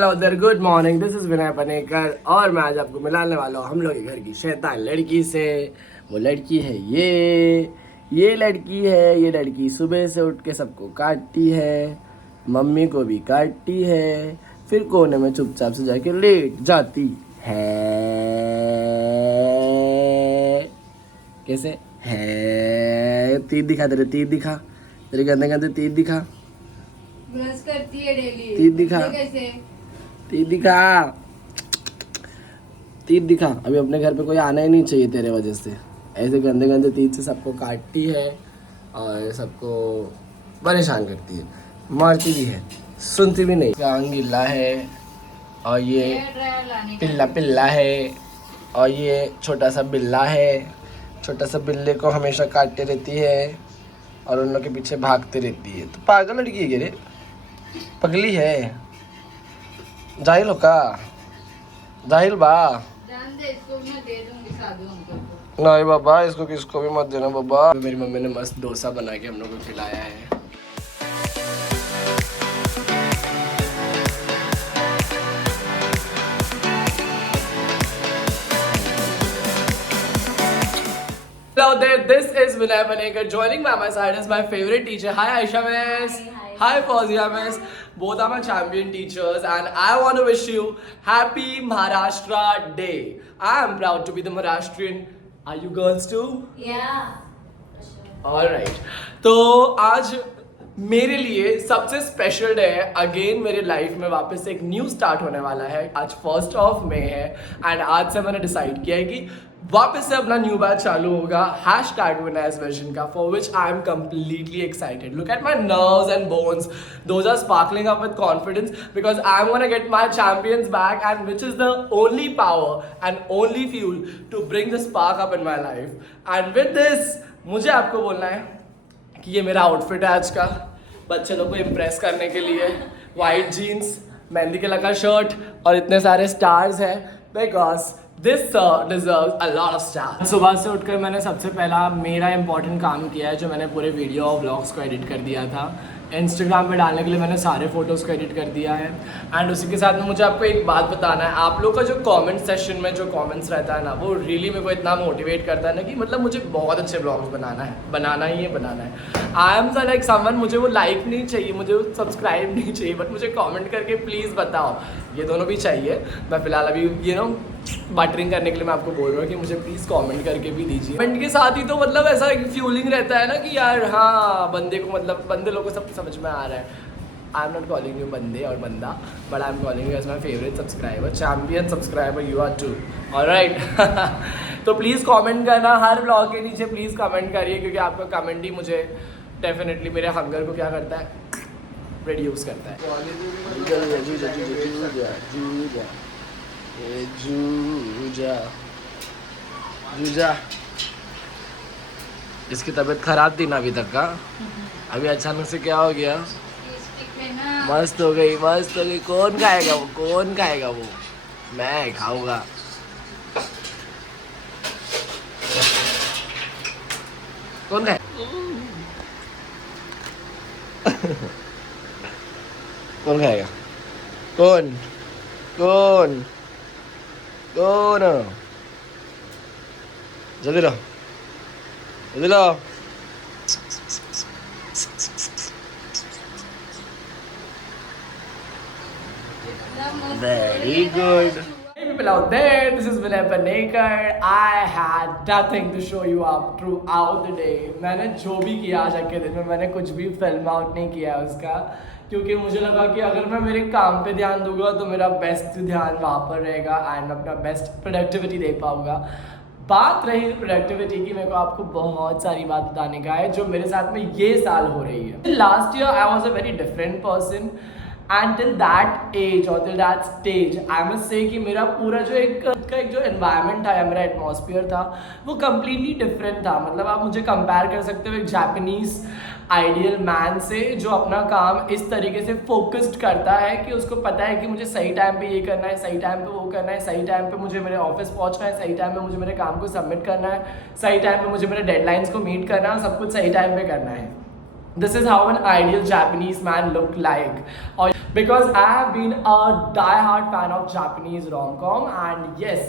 Hello उधर, good morning. This is विनय पनेकर और मैं आज आपको मिलाने वाला हूँ हम लोग के घर की शैतान लड़की से। वो लड़की है ये लड़की है। ये लड़की सुबह से उठ के सबको काटती है, मम्मी को भी काटती है, फिर कोने में चुपचाप से जाके लेट जाती है। कैसे है? तीर दिखा, तेरे तीर दिखा, तेरे गंदे गंदे तीर दिखा, ब्रश करती है डेली। तीर दिखा, कैसे? तीर दिखा, तीर दिखा। अभी अपने घर पे कोई आना ही नहीं चाहिए तेरे वजह से। ऐसे गंदे गंदे तीर से सबको काटती है और सबको परेशान करती है, मारती भी है, सुनती भी नहीं। अंगिल्ला है और ये पिल्ला पिल्ला है और ये छोटा सा बिल्ला है। छोटा सा बिल्ले को हमेशा काटते रहती है और उन लोग के पीछे भागते रहती है। तो पागल लड़की है रे, पगली है, जाहिल हो का, जाहिल बा। जान दे, इसको मैं दे दूंगी साधु अंकल को। नहीं बाबा, इसको किसको भी मत देना बाबा। मेरी मम्मी ने मस्त डोसा बना के हम लोग को खिलाया है। Hello there, this is Vinay Panekar. Joining by my side is my favorite teacher. Hi Aisha Miss. Hi Fauzia Miss. Both are my champion teachers and I want to wish you Happy Maharashtra Day. I am proud to be the Maharashtrian. Are you girls too? Yeah. Alright. तो आज मेरे लिए सबसे special day है। Again मेरे life में वापस से एक न्यू स्टार्ट होने वाला है। आज 1st of May है एंड आज से मैंने डिसाइड किया है कि वापस से अपना न्यू बैच चालू होगा #Vinay's Vision का, for which I am completely excited. Look at my nerves and bones. Those are sparkling up with confidence because I'm gonna get my champions back, and which is the only power and only fuel to bring the spark up in my life. And with this, मुझे आपको बोलना है कि ये मेरा outfit है आज का, बच्चे लोग को इम्प्रेस करने के लिए। वाइट जीन्स, मेहंदी कलर का शर्ट और इतने सारे स्टार्स हैं because this deserves a lot of stars. सुबह से उठकर मैंने सबसे पहला मेरा इंपॉर्टेंट काम किया है, जो मैंने पूरे वीडियो और व्लॉग्स को एडिट कर दिया था। इंस्टाग्राम पे डालने के लिए मैंने सारे फोटोज़ को एडिट कर दिया है। एंड उसी के साथ में मुझे आपको एक बात बताना है, आप लोग का जो कमेंट सेक्शन में जो कमेंट्स रहता है ना, वो रियली मेरे को इतना मोटिवेट करता है ना कि मतलब मुझे बहुत अच्छे ब्लॉग्स बनाना है, बनाना है। आई एम सा लाइक समवन, मुझे वो लाइक नहीं चाहिए, मुझे वो सब्सक्राइब नहीं चाहिए, बट मुझे कमेंट करके प्लीज़ बताओ। ये दोनों भी चाहिए। मैं फिलहाल अभी बटरिंग करने के लिए मैं आपको बोल रहा हूँ कि मुझे प्लीज़ कमेंट करके भी दीजिए। कमेंट के साथ ही तो मतलब ऐसा एक फ्यूलिंग रहता है ना कि यार हाँ, बंदे को मतलब बंदे लोगों को सब समझ में आ रहा है। I am not calling you बंदे और बंदा, but I am calling you as my favourite subscriber, champion subscriber you are too. Alright. तो प्लीज़ कमेंट करना, हर ब्लॉग के नीचे प्लीज़ कमेंट करिए, क्योंकि आपका कमेंट ही मुझे डेफिनेटली मेरे हंगर को क्या करता है, रिड्यूस करता है। जूजा इसकी तबीयत खराब थी ना अभी तक का, अभी अचानक से क्या हो गया? मस्त हो गई, मस्त हो गई। कौन खाएगा वो, कौन खाएगा वो? मैं खाऊंगा। कौन खाए? कौन खाएगा? कौन कौन कौन? जल्दी लो, जल्दी लो। Very good. Hey people out there, this is Vinay Panekar. I had nothing to show you up throughout the day. मैंने जो भी किया आज के दिन में, मैंने कुछ भी फिल्म आउट नहीं किया उसका, क्योंकि मुझे लगा कि अगर मैं मेरे काम पे ध्यान दूंगा तो मेरा बेस्ट ध्यान वहाँ पर रहेगा एंड मैं अपना बेस्ट प्रोडक्टिविटी दे पाऊंगा। बात रही प्रोडक्टिविटी की, मेरे को आपको बहुत सारी बात बताने का है जो मेरे साथ में ये साल हो रही है। Last year I was a very different person and till that age और till that stage I must say कि मेरा पूरा जो एक जो एनवायरनमेंट था या मेरा एटमॉस्फेयर था वो कम्प्लीटली डिफरेंट था। मतलब आप मुझे कंपेयर कर सकते हो एक जापानीज आइडियल मैन से, जो अपना काम इस तरीके से फोकस्ड करता है कि उसको पता है कि मुझे सही टाइम पे ये करना है, सही टाइम पे वो करना है, सही टाइम पे मुझे मेरे ऑफिस पहुंचना है, सही टाइम पे मुझे मेरे काम को सबमिट करना है, सही टाइम पे मुझे मेरे डेडलाइंस को मीट करना है, सब कुछ सही टाइम पे करना है। this is how an ideal Japanese man look like. Or because I have been a die-hard fan of Japanese rom-com, and yes,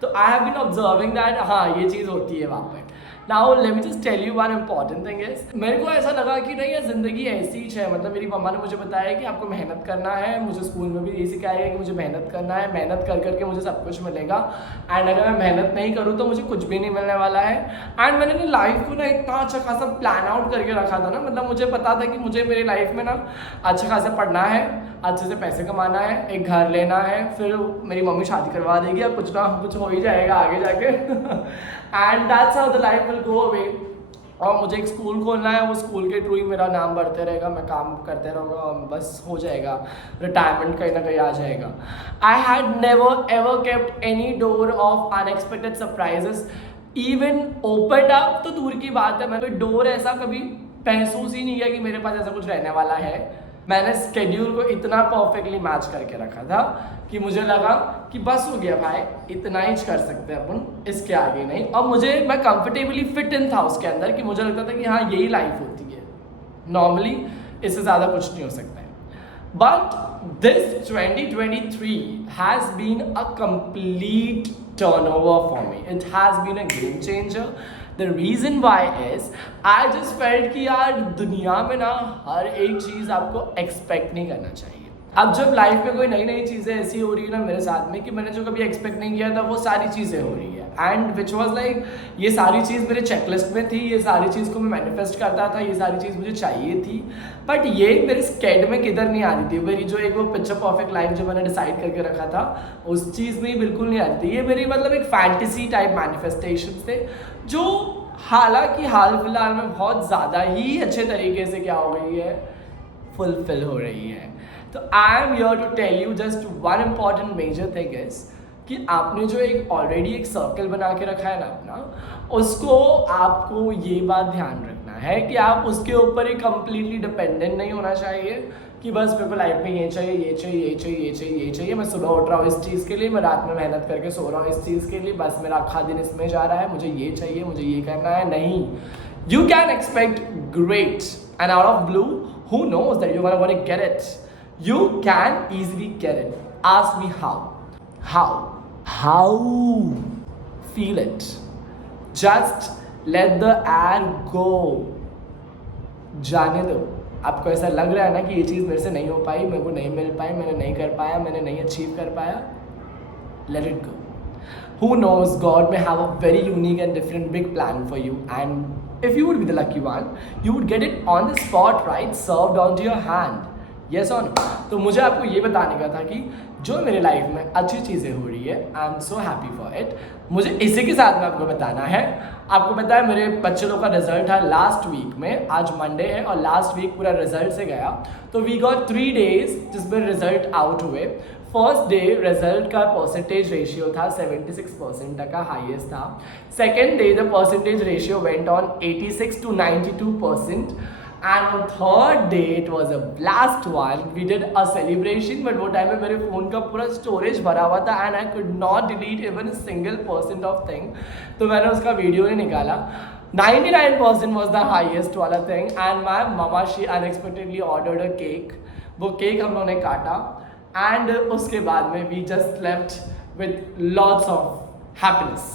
तो I have been observing that हाँ ये चीज़ होती है वहाँ पे. Now let me just tell you one important thing is, मेरे को ऐसा लगा कि नहीं, ये ज़िंदगी ऐसी ही है. मतलब मेरी मम्मा ने मुझे बताया कि आपको मेहनत करना है. मुझे स्कूल में भी ये सिखाया गया कि मुझे मेहनत करना है, मेहनत कर करके मुझे सब कुछ मिलेगा. एंड अगर मैं मेहनत नहीं करूँ तो मुझे कुछ भी नहीं मिलने वाला है. एंड मैंने ना लाइफ को ना इतना अच्छा खासा प्लान आउट करके रखा था ना. मतलब मुझे पता था कि मुझे मेरी लाइफ में ना अच्छा खासा पढ़ना है, अच्छे से पैसे कमाना है, एक घर लेना है, फिर मेरी मम्मी शादी करवा देगी, अब कुछ ना कुछ हो ही जाएगा आगे जाके. And that's how the life will go away. और मुझे एक स्कूल खोलना है, वो स्कूल के थ्रू ही मेरा नाम बढ़ते रहेगा, मैं काम करते रहूँगा और बस हो जाएगा, रिटायरमेंट कहीं ना कहीं आ जाएगा. I had never ever kept any door of unexpected surprises even open up. तो दूर की बात है, मैंने कोई डोर ऐसा कभी महसूस ही नहीं किया कि मेरे पास ऐसा कुछ रहने वाला है. मैंने स्केड्यूल को इतना परफेक्टली मैच करके रखा था कि मुझे लगा कि बस हो गया भाई, इतना ही कर सकते हैं अपन, इसके आगे नहीं. और मैं कंफर्टेबली फिट इन था उसके अंदर कि मुझे लगता था कि हाँ यही लाइफ होती है, नॉर्मली इससे ज़्यादा कुछ नहीं हो सकता है. But this 2023 has been a complete turnover for me. It has been a game changer. The reason why is I just felt कि यार दुनिया में ना हर एक चीज़ आपको एक्सपेक्ट नहीं करना चाहिए. अब जब लाइफ में कोई नई नई चीज़ें ऐसी हो रही है ना मेरे साथ में कि मैंने जो कभी एक्सपेक्ट नहीं किया था वो सारी चीज़ें हो रही है. एंड विच वॉज लाइक, ये सारी चीज़ मेरे चेकलिस्ट में थी, ये सारी चीज़ को मैं मैनिफेस्ट करता था, ये सारी चीज़ मुझे चाहिए थी. बट ये मेरे स्केड में किधर नहीं आ रही थी. मेरी जो एक वो पिक्चर परफेक्ट लाइन जो मैंने डिसाइड करके रखा था उस चीज़ में बिल्कुल नहीं आ रही थी. ये मेरी मतलब एक फैंटेसी टाइप मैनिफेस्टेशन थे जो हालांकि हाल फिलहाल में बहुत ज़्यादा ही अच्छे तरीके से क्या हो गई है, फुलफिल हो रही है. तो I am here to tell you just one important major thing is कि आपने जो एक ऑलरेडी एक सर्कल बना के रखा है ना अपना, उसको आपको ये बात ध्यान रखना है कि आप उसके ऊपर ही कंप्लीटली डिपेंडेंट नहीं होना चाहिए कि बस मेरे को लाइफ में ये चाहिए, ये चाहिए, ये चाहिए, ये चाहिए, ये चाहिए. मैं सुबह उठ रहा हूँ इस चीज़ के लिए, मैं रात में मेहनत करके सो रहा हूँ इस चीज़ के लिए, बस मेरा आखा दिन इसमें जा रहा है, मुझे ये चाहिए, मुझे ये करना है. नहीं, you can expect great and out of blue who knows that you gonna get it. You can easily get it. Ask me how feel it. Just let the air go. जाने दो. आपको ऐसा लग रहा है ना कि ये चीज़ मेरे से नहीं हो पाई, मेरे को नहीं मिल पाई, मैंने नहीं कर पाया, मैंने नहीं अचीव कर पाया, let it go. Who knows, God may have a very unique and different big plan for you, and if you would be the lucky one, you would get it on the spot, right, served onto your hand. Yes or no? तो मुझे आपको ये बताने का था कि जो मेरे लाइफ में अच्छी चीज़ें हो रही है, I am so happy for it. मुझे इसी के साथ में आपको बताना है. आपको पता है मेरे बच्चे लोग का रिजल्ट था लास्ट वीक में, आज मंडे है और लास्ट वीक पूरा रिजल्ट से गया. तो वी गॉट 3 days जिसमें रिजल्ट आउट हुए. फर्स्ट डे रिजल्ट का परसेंटेज रेशियो था 76% तक का हाईएस्ट था. Second day the percentage ratio went on 86 to 92%. And on third day it was a blast one. We did a celebration, but वो time में मेरे phone का पूरा स्टोरेज भरा हुआ था and I could not delete even a single % of thing. तो मैंने उसका वीडियो ही निकाला. 99% was the highest वाला thing, and my mama she unexpectedly ordered a cake. वो केक हम लोगों ने काटा and उसके बाद में we just left with lots of happiness.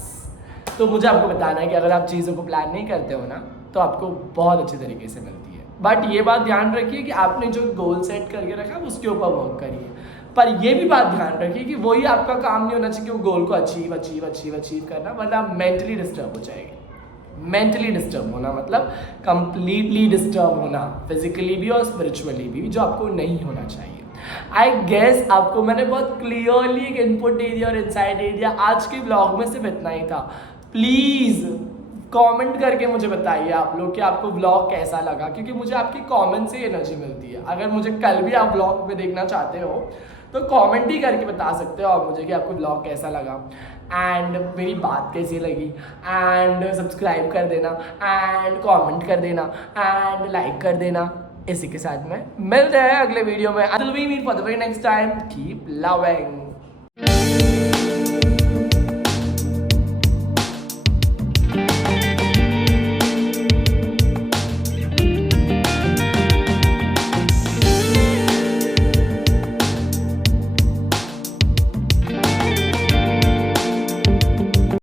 तो मुझे आपको बताना है कि अगर आप चीज़ों को प्लान नहीं करते हो ना तो आपको बहुत अच्छे तरीके से मिलती है. बट ये बात ध्यान रखिए कि आपने जो गोल सेट करके रखा है उसके ऊपर वर्क करिए. पर ये भी बात ध्यान रखिए कि वही आपका काम नहीं होना चाहिए कि वो गोल को अचीव करना, वरना आप मेंटली डिस्टर्ब हो जाएंगे. मेंटली डिस्टर्ब होना मतलब कंप्लीटली डिस्टर्ब होना, फिजिकली भी और स्पिरिचुअली भी, जो आपको नहीं होना चाहिए. आई गेस आपको मैंने बहुत क्लियरली एक इनपुट दे दिया और इंसाइट दे दिया. आज के ब्लॉग में सिर्फ इतना ही था. प्लीज़ कमेंट करके मुझे बताइए आप लोग कि आपको व्लॉग कैसा लगा, क्योंकि मुझे आपकी कमेंट से एनर्जी मिलती है. अगर मुझे कल भी आप व्लॉग में देखना चाहते हो तो कमेंट ही करके बता सकते हो आप मुझे कि आपको व्लॉग कैसा लगा एंड मेरी बात कैसी लगी. एंड सब्सक्राइब कर देना एंड कमेंट कर देना एंड लाइक कर देना. इसी के साथ में मिलते हैं अगले वीडियो में. Until we meet for the very next time, keep loving.